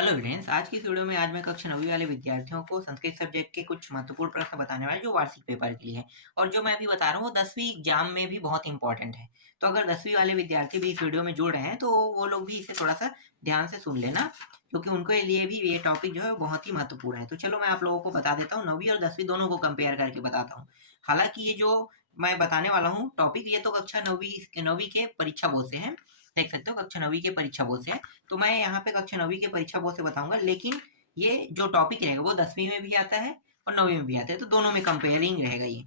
Hello friends, आज की इस वीडियो में आज मैं कक्षा 9वीं वाले विद्यार्थियों को संस्कृत सब्जेक्ट के कुछ महत्वपूर्ण प्रश्न बताने वाले जो वार्षिक पेपर के लिए है। और जो मैं अभी बता रहा हूँ वो 10वीं एग्जाम में भी बहुत इंपॉर्टेंट है। तो अगर 10वीं वाले विद्यार्थी भी इस वीडियो में जुड़ रहे हैं तो वो लोग भी इसे थोड़ा सा ध्यान से सुन लेना, क्योंकि उनके लिए भी ये टॉपिक जो है बहुत ही महत्वपूर्ण है। तो चलो मैं आप लोगों को बता देता हूँ, 9वीं और 10वीं दोनों को कंपेयर करके बताता हूँ। हालांकि ये जो मैं बताने वाला हूँ टॉपिक, ये तो कक्षा 9वीं के परीक्षा बोर्ड से है। देख सकते हो कक्षा 9वीं के परीक्षा बोर्ड से है। तो मैं यहाँ पे कक्षा 9वीं के परीक्षा बोर्ड से बताऊंगा, लेकिन ये जो टॉपिक रहेगा वो 10वीं में भी आता है और 9वीं में भी आता है, तो दोनों में कंपेयरिंग रहेगा ये।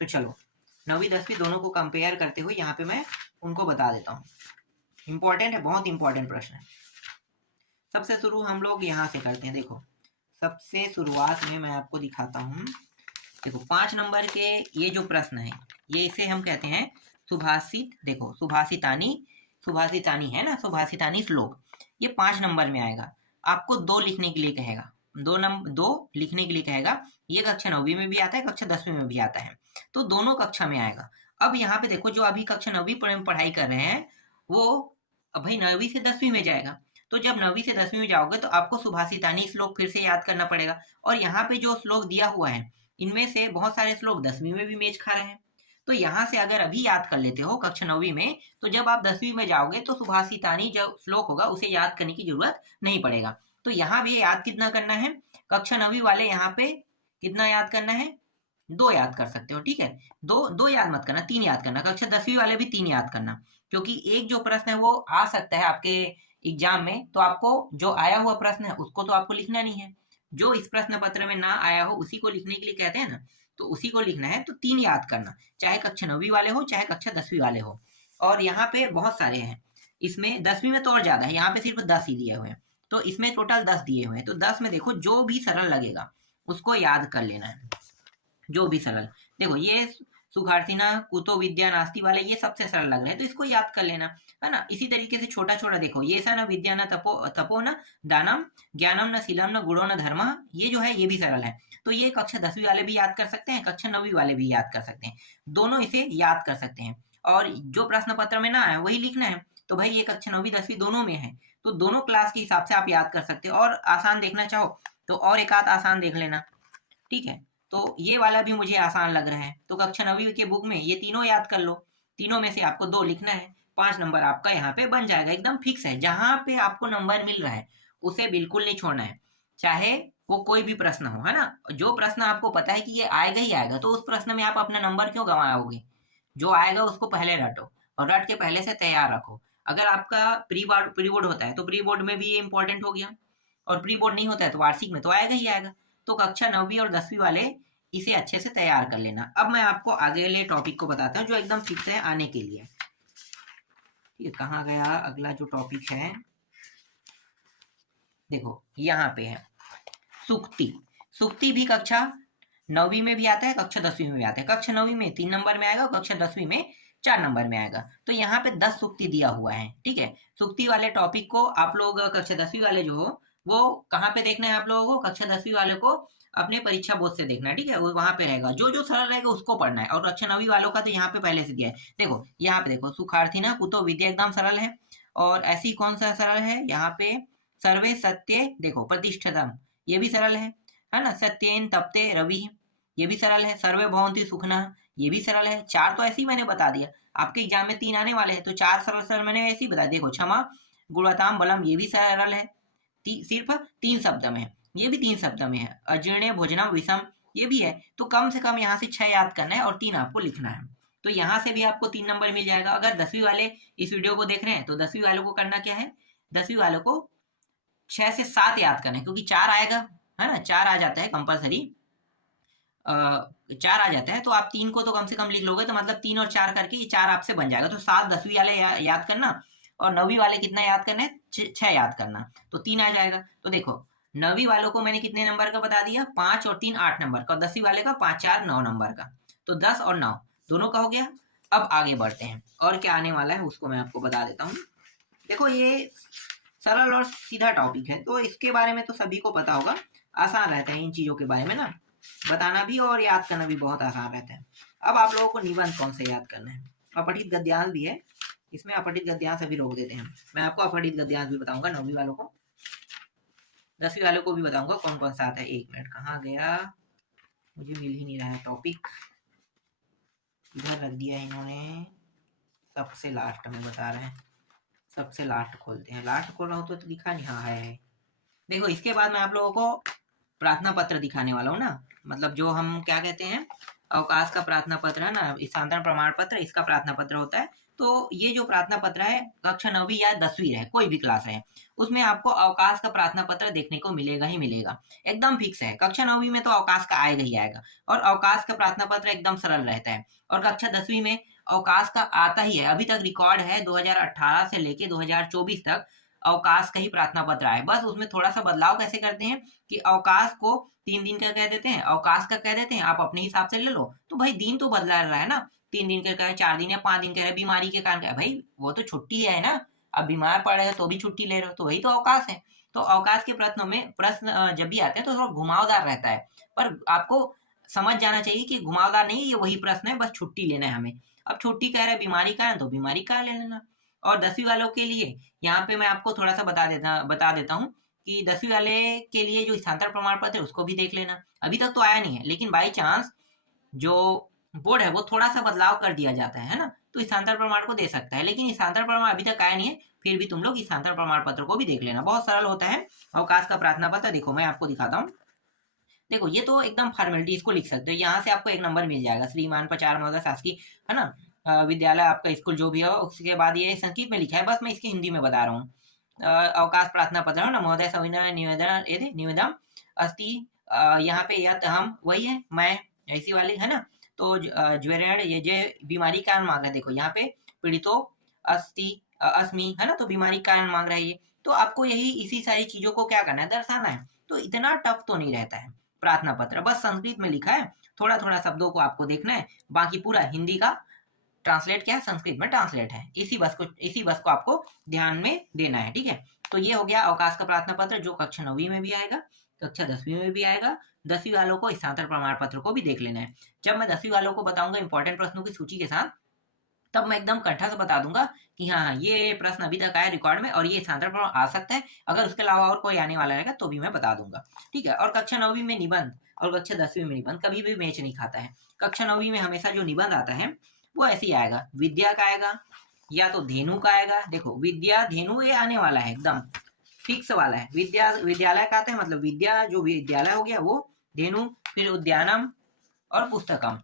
तो चलो 9वीं 10वीं दोनों को कंपेयर करते हुए यहाँ पे मैं उनको बता देता हूँ। इंपॉर्टेंट है, बहुत इंपॉर्टेंट प्रश्न है। सबसे शुरू हम लोग यहाँ से करते हैं। देखो सबसे शुरुआत में मैं आपको दिखाता हूँ। देखो 5 नंबर के ये जो प्रश्न है, ये इसे हम कहते हैं सुभाषित। देखो सुभाषितानी है ना, सुभाषितानी श्लोक। ये 5 नंबर में आएगा। आपको 2 लिखने के लिए कहेगा, 2 लिखने के लिए कहेगा। ये कक्षा 9वीं में भी आता है, कक्षा 10वीं में भी आता है, तो दोनों कक्षा में आएगा। अब यहाँ पे देखो, जो अभी कक्षा 9वीं में पढ़ाई कर रहे हैं वो अब भाई 9वीं से 10वीं में जाएगा। तो जब 9वीं से 10वीं में जाओगे तो आपको सुभाषितानी श्लोक फिर से याद करना पड़ेगा। और यहाँ पे जो श्लोक दिया हुआ है, इनमें से बहुत सारे श्लोक 10वीं में भी मेच खा रहे हैं। तो यहाँ से अगर अभी याद कर लेते हो कक्षा 9वीं में, तो जब आप 10वीं में जाओगे तो सुभाषितानी जो श्लोक होगा उसे याद करने की जरूरत नहीं पड़ेगा। तो यहाँ भी याद कितना करना है, कक्षा 9वीं वाले यहाँ पे कितना याद करना है, 2 याद कर सकते हो। ठीक है, दो दो याद मत करना, 3 याद करना। कक्षा 10वीं वाले भी 3 याद करना, क्योंकि एक जो प्रश्न है वो आ सकता है आपके एग्जाम में, तो आपको जो आया हुआ प्रश्न है उसको तो आपको लिखना नहीं है। जो इस प्रश्न पत्र में ना आया हो उसी को लिखने के लिए कहते हैं ना, तो उसी को लिखना है। तो 3 याद करना, चाहे कक्षा 9वीं वाले हो चाहे कक्षा 10वीं वाले हो। और यहाँ पे बहुत सारे हैं, इसमें 10वीं में तो और ज्यादा है, यहाँ पे सिर्फ 10 ही दिए हुए हैं। तो इसमें टोटल 10 दिए हुए हैं, तो 10 में देखो जो भी सरल लगेगा उसको याद कर लेना है, जो भी सरल। देखो ये सुखार्थिना कुतो विद्या नास्ति वाले ये सबसे सरल लग रहे हैं, तो इसको याद कर लेना है ना। इसी तरीके से छोटा छोटा देखो, ये सा न विद्या न तपो तपो न दानम ज्ञानम न शीलम न गुणो न धर्म, ये जो है ये भी सरल है। तो ये कक्षा 10वीं वाले भी याद कर सकते हैं, कक्षा 9वीं वाले भी याद कर सकते हैं, दोनों इसे याद कर सकते हैं। और जो प्रश्न पत्र में ना है वही लिखना है। तो भाई ये कक्षा 9वीं 10वीं दोनों में है, तो दोनों क्लास के हिसाब से आप याद कर सकते हो। और आसान देखना चाहो तो और एक आध आसान देख लेना। ठीक है, तो ये वाला भी मुझे आसान लग रहा है, तो कक्षा 9वीं के बुक में ये तीनों याद कर लो। तीनों में से आपको 2 लिखना है, 5 नंबर आपका यहाँ पे बन जाएगा, एकदम फिक्स है। जहां पे आपको नंबर मिल रहा है उसे बिल्कुल नहीं छोड़ना है, चाहे वो कोई भी प्रश्न हो, है ना। जो प्रश्न आपको पता है कि ये आएगा ही आएगा, तो उस प्रश्न में आप अपना नंबर क्यों गंवाओगे। जो आएगा उसको पहले रटो, और रट के पहले से तैयार रखो। अगर आपका प्री बोर्ड होता है तो प्री बोर्ड में भी ये इंपॉर्टेंट हो गया, और प्री बोर्ड नहीं होता है तो वार्षिक में तो आएगा ही आएगा। तो कक्षा 9वीं और 10वीं वाले इसे अच्छे से तैयार कर लेना। अब मैं आपको आगे वाले टॉपिक को बताता हूँ जो एकदम फिक्स है आने के लिए। ये कहाँ गया अगला जो टॉपिक है, देखो यहाँ पे है सुक्ति। सुक्ति भी कक्षा 9वीं में भी आता है, कक्षा 10वीं में भी आता है। कक्षा 9वीं में 3 नंबर में आएगा, कक्षा 10वीं में 4 नंबर में आएगा। तो यहाँ पे 10 सुक्ति दिया हुआ है। ठीक है, सुक्ति वाले टॉपिक को आप लोग कक्षा 10वीं वाले जो हो वो कहाँ पे देखना है आप लोगों को, कक्षा 10वीं वाले को अपने परीक्षा बोर्ड से देखना है। ठीक है, वो वहां पे रहेगा, जो जो सरल रहेगा उसको पढ़ना है। और कक्षा 9वीं वालों का तो यहाँ पे पहले से दिया है। देखो यहाँ पे देखो, सुखार्थी ना कुतो विद्या एकदम सरल है। और ऐसी कौन सा सरल है यहाँ पे, सर्वे सत्य देखो प्रतिष्ठितम, ये भी सरल है ना। सत्येन तप्ते रवि, ये भी सरल है। सर्वे भवन्ति सुखना, ये भी सरल है। 4 तो ऐसे ही मैंने बता दिया, आपके एग्जाम में 3 आने वाले हैं, तो 4 सरल सरल मैंने ऐसे ही बता दिया। देखो क्षमा गुणवताम बलम, ये भी सरल है, सिर्फ 3 शब्द में है। ये भी 3 शब्द में है। अजीर्ण भोजनम विषम, ये भी है। तो कम से कम यहाँ से 6 याद करना है और 3 आपको लिखना है। तो यहाँ से भी आपको 3 नंबर मिल जाएगा। अगर 10वीं वाले इस वीडियो को देख रहे हैं तो 10वीं वालों को करना क्या है, 10वीं वालों को 6 से 7 याद करना है, क्योंकि 4 आएगा, है ना, 4 आ जाता है कंपलसरी। 4 आ जाता है, तो आप 3 को तो कम से कम लिख लोगे, तो मतलब 3 और 4 करके ये 4 आपसे बन जाएगा। तो 7 10वीं वाले याद करना, और 9वीं वाले कितना याद करना है, 6 याद करना, तो 3 आ जाएगा। तो देखो 9वीं वालों को मैंने कितने नंबर का बता दिया, 5 और 3 8 नंबर का, और 10वीं वाले का 5 4 9 नंबर का। तो 10 और 9 दोनों का हो गया। अब आगे बढ़ते हैं, और क्या आने वाला है उसको मैं आपको बता देता हूँ। देखो ये सरल और सीधा टॉपिक है, तो इसके बारे में तो सभी को पता होगा। आसान रहता है इन चीजों के बारे में ना, बताना भी और याद करना भी बहुत आसान रहता है। अब आप लोगों को निबंध कौन से याद करना है, अपठित गद्यांश भी है इसमें। अपठित गद्यांश अभी रोक देते हैं, मैं आपको अपठित गद्यांश भी बताऊंगा 9वीं वालों को। 10वीं वालों को भी बताऊंगा कौन कौन सा आता है। 1 मिनट, कहाँ गया, मुझे मिल ही नहीं रहा है टॉपिक, इधर रख दिया है इन्होंने, सबसे लास्ट में बता रहे हैं, सबसे लास्ट खोलते हैं, लास्ट खोल रहा हूँ तो दिखा नहीं, हाँ है। देखो इसके बाद मैं आप लोगों को प्रार्थना पत्र दिखाने वाला हूँ ना, मतलब जो हम क्या कहते हैं, अवकाश का प्रार्थना पत्र है ना, स्थानांतरण प्रमाण पत्र, इसका प्रार्थना पत्र होता है। तो ये जो प्रार्थना पत्र है, कक्षा 9वीं या 10वीं है, कोई भी क्लास है, उसमें आपको अवकाश का प्रार्थना पत्र देखने को मिलेगा ही मिलेगा, एकदम फिक्स है। कक्षा 9वीं में तो अवकाश का आएगा ही आएगा, और अवकाश का प्रार्थना पत्र एकदम सरल रहता है। और कक्षा 10वीं में अवकाश का आता ही है, अभी तक रिकॉर्ड है 2018 से लेके 2024 तक अवकाश का ही प्रार्थना पत्र आए। बस उसमें थोड़ा सा बदलाव कैसे करते हैं कि अवकाश को 3 दिन का कह देते हैं, अवकाश का कह देते हैं, आप अपने हिसाब से ले लो। तो भाई दिन तो बदला रहा है ना, 3 दिन का कह रहे, 4 दिन या 5 दिन कह रहे, बीमारी के कारण कह, भाई वो तो छुट्टी है ना, अब बीमार पड़े हो तो भी छुट्टी ले रहे हो, तो वही तो अवकाश है। तो अवकाश के प्रश्नों में प्रश्न जब भी आते हैं तो थोड़ा घुमावदार रहता है, पर आपको समझ जाना चाहिए कि घुमावदार नहीं, ये वही प्रश्न है, बस छुट्टी लेना है हमें। अब छुट्टी कह रहे बीमारी कारण, तो बीमारी कारण ले लेना। और 10वीं वालों के लिए यहाँ पे मैं आपको थोड़ा सा बता देता हूँ कि 10वीं वाले के लिए जो स्थानांतरण प्रमाण पत्र है उसको भी देख लेना। अभी तक तो आया नहीं है, लेकिन बाई चांस जो बोर्ड है वो थोड़ा सा बदलाव कर दिया जाता है ना, तो स्थानांतरण प्रमाण को दे सकता है, लेकिन स्थानांतरण प्रमाण अभी तक आया नहीं है, फिर भी तुम लोग स्थानांतरण प्रमाण पत्र को भी देख लेना, बहुत सरल होता है अवकाश का प्रार्थना पत्र। देखो मैं आपको दिखाता हूँ, देखो ये तो एकदम फॉर्मेलिटी, इसको लिख सकते हो, यहाँ से आपको 1 नंबर मिल जाएगा, श्रीमान प्रचार महोदय शासकीय, है ना, विद्यालय आपका स्कूल जो भी है, उसके बाद ये संस्कृत में लिखा है, बस मैं इसके हिंदी में बता रहा हूँ। अवकाश प्रार्थना पत्र है ना, महोदय सविनय निवेदन यदि निवेदन अस्ति, यहाँ पे यह हम वही है, मैं ऐसी वाली है ना, तो ज्वेरेण ये जे बीमारी कारण मांग रहा है, देखो यहाँ पे पीड़ितो अस्ति अस्मि है ना, तो बीमारी कारण मांग रहा है ये, तो आपको यही इसी सारी चीजों को क्या करना है, दर्शाना है। तो इतना टफ तो नहीं रहता है प्रार्थना पत्र, बस संस्कृत में लिखा है, थोड़ा थोड़ा शब्दों को आपको देखना है, बाकी पूरा हिंदी का ट्रांसलेट क्या है, संस्कृत में ट्रांसलेट है, इसी बस को आपको ध्यान में देना है, ठीक है। तो ये हो गया अवकाश का प्रार्थना पत्र, जो कक्षा 9वीं में भी आएगा, कक्षा 10वीं में भी आएगा। 10वीं वालों को स्थानांतरण प्रमाण पत्र को भी देख लेना है। जब मैं 10वीं वालों को बताऊंगा इंपॉर्टेंट प्रश्नों की सूची के साथ, तब मैं एकदम कंठा से बता दूंगा कि हाँ ये प्रश्न अभी तक आया रिकॉर्ड में, और ये स्थानांतरण प्रमाण आ सकता है, अगर उसके अलावा और कोई आने वाला रहेगा तो भी मैं बता दूंगा, ठीक है। और कक्षा 9वीं में निबंध और कक्षा 10वीं में निबंध कभी भी मैच नहीं खाता है। कक्षा 9वीं में हमेशा जो निबंध आता है वो ऐसे ही आएगा, विद्या का आएगा या तो धेनु का आएगा। देखो विद्या धेनु ये आने वाला है, एकदम फिक्स वाला है। विद्या विद्यालय का आता है, मतलब विद्या जो विद्यालय हो गया वो, धेनु, फिर उद्यानम और पुस्तकम,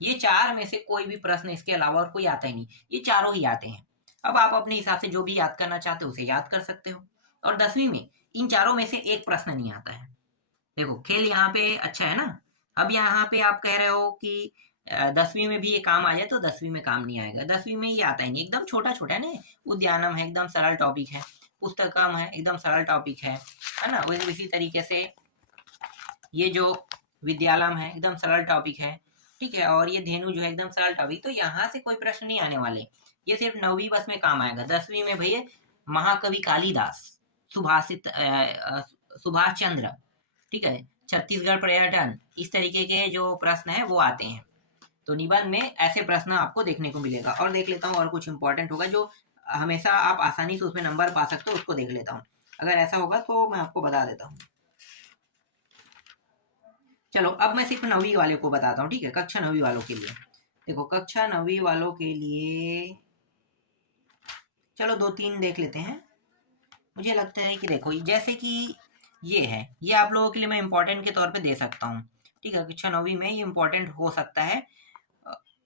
ये 4 में से कोई भी प्रश्न इसके अलावा और कोई आता ही नहीं, ये चारों ही आते हैं। अब आप अपने हिसाब से जो भी याद करना चाहते हो उसे याद कर सकते हो। और 10वीं में इन चारों में से एक प्रश्न नहीं आता है। देखो खेल यहाँ पे अच्छा है ना, अब यहाँ पे आप कह रहे हो कि 10वीं में भी ये काम आ जाए, तो 10वीं में काम नहीं आएगा, 10वीं में ये आता ही नहीं, एकदम छोटा छोटा है ना। उद्यानम है एकदम सरल टॉपिक है, पुस्तकम है एकदम सरल टॉपिक है ना, वैसे इसी तरीके से ये जो विद्यालम है एकदम सरल टॉपिक है, ठीक है। और ये धेनु जो है एकदम सरल टॉपिक, तो यहाँ से कोई प्रश्न नहीं आने वाले, ये सिर्फ 9वीं बस में काम आएगा। 10वीं में भैया महाकवि कालिदास, सुभाषित सुभाष चंद्र, ठीक है, छत्तीसगढ़ पर्यटन, इस तरीके के जो प्रश्न है वो आते हैं। तो निबंध में ऐसे प्रश्न आपको देखने को मिलेगा। और देख लेता हूँ और कुछ इंपॉर्टेंट होगा जो हमेशा आप आसानी से उसमें नंबर पा सकते हो, उसको देख लेता हूँ, अगर ऐसा होगा तो मैं आपको बता देता हूँ। चलो अब मैं सिर्फ 9वीं वाले को बताता हूँ, ठीक है, कक्षा 9वीं वालों के लिए। देखो कक्षा 9वीं वालों के लिए चलो 2-3 देख लेते हैं। मुझे लगता है कि देखो जैसे कि ये है, ये आप लोगों के लिए मैं इंपॉर्टेंट के तौर पे दे सकता हूँ, ठीक है, कक्षा 9वीं में ये इंपॉर्टेंट हो सकता है।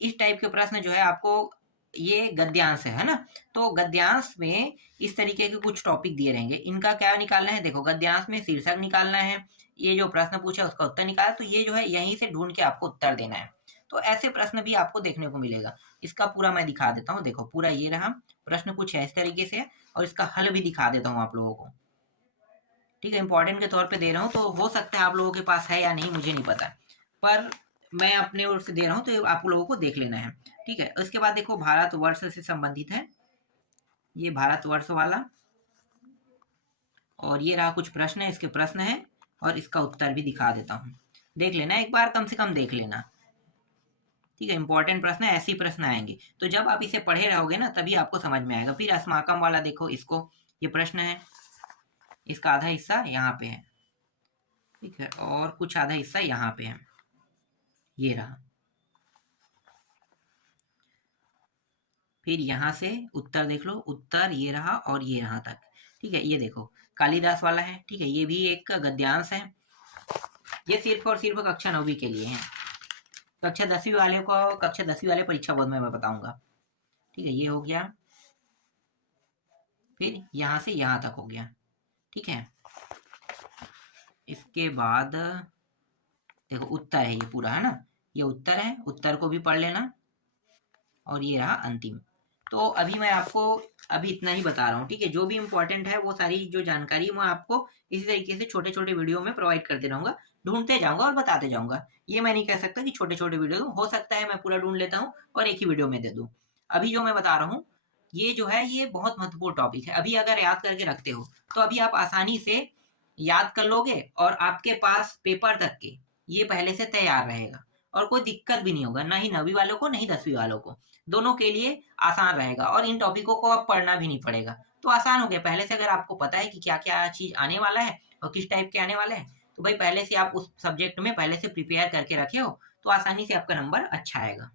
इस टाइप के प्रश्न जो है आपको, ये गद्यांश है ना, तो गद्यांश में इस तरीके के कुछ टॉपिक दिए रहेंगे, इनका क्या निकालना है। देखो गद्यांश में शीर्षक निकालना है, ये जो प्रश्न पूछा उसका उत्तर निकाला, तो ये जो है यहीं से ढूंढ के आपको उत्तर देना है। तो ऐसे प्रश्न भी आपको देखने को मिलेगा। इसका पूरा मैं दिखा देता हूँ, देखो पूरा ये रहा प्रश्न, कुछ है इस तरीके से, और इसका हल भी दिखा देता हूँ आप लोगों को, ठीक है, इंपॉर्टेंट के तौर पे दे रहा हूँ। तो हो सकता है आप लोगों के पास है या नहीं मुझे नहीं पता, पर मैं अपने ओर से दे रहा हूँ, तो आप लोगों को देख लेना है, ठीक है। उसके बाद देखो भारतवर्ष से संबंधित है, ये भारतवर्ष वाला, और ये रहा कुछ प्रश्न है, इसके प्रश्न है और इसका उत्तर भी दिखा देता हूँ, देख लेना एक बार, कम से कम देख लेना, ठीक है। इंपॉर्टेंट प्रश्न है, ऐसे ही प्रश्न आएंगे, तो जब आप इसे पढ़े रहोगे ना तभी आपको समझ में आएगा। फिर अस्माकम वाला देखो, इसको ये प्रश्न है, इसका आधा हिस्सा यहाँ पे है, ठीक है, और कुछ आधा हिस्सा यहाँ पे है, ये रहा। फिर यहाँ से उत्तर देख लो, उत्तर ये रहा और ये यहाँ तक, ठीक है। ये देखो कालिदास वाला है, ठीक है, ये भी एक गद्यांश है। ये सिर्फ और सिर्फ कक्षा 9वीं के लिए है। कक्षा 10वीं वाले को कक्षा 10वीं वाले परीक्षा बोर्ड में मैं बताऊंगा, ठीक है। ये हो गया, फिर यहाँ से यहाँ तक हो गया, ठीक है। इसके बाद देखो उत्तर है ये पूरा, है ना, ये उत्तर है, उत्तर को भी पढ़ लेना, और ये रहा अंतिम। तो अभी मैं आपको अभी इतना ही बता रहा हूँ, ठीक है। जो भी इंपॉर्टेंट है वो सारी जो जानकारी मैं आपको इसी तरीके से छोटे छोटे वीडियो में प्रोवाइड करते रहूंगा, ढूंढते जाऊंगा और बताते जाऊंगा। ये मैं नहीं कह सकता कि छोटे छोटे वीडियो दूं, हो सकता है मैं पूरा ढूंढ लेता हूँ और एक ही वीडियो में दे दूं। अभी जो मैं बता रहा हूँ ये जो है ये बहुत महत्वपूर्ण टॉपिक है। अभी अगर याद करके रखते हो तो अभी आप आसानी से याद कर लोगे और आपके पास पेपर तक के ये पहले से तैयार रहेगा और कोई दिक्कत भी नहीं होगा, ना ही 9वीं वालों को, ना ही 10वीं वालों को, दोनों के लिए आसान रहेगा। और इन टॉपिकों को अब पढ़ना भी नहीं पड़ेगा, तो आसान हो गया पहले से। अगर आपको पता है कि क्या क्या चीज आने वाला है और किस टाइप के आने वाले हैं, तो भाई पहले से आप उस सब्जेक्ट में पहले से प्रिपेयर करके रखे हो तो आसानी से आपका नंबर अच्छा आएगा।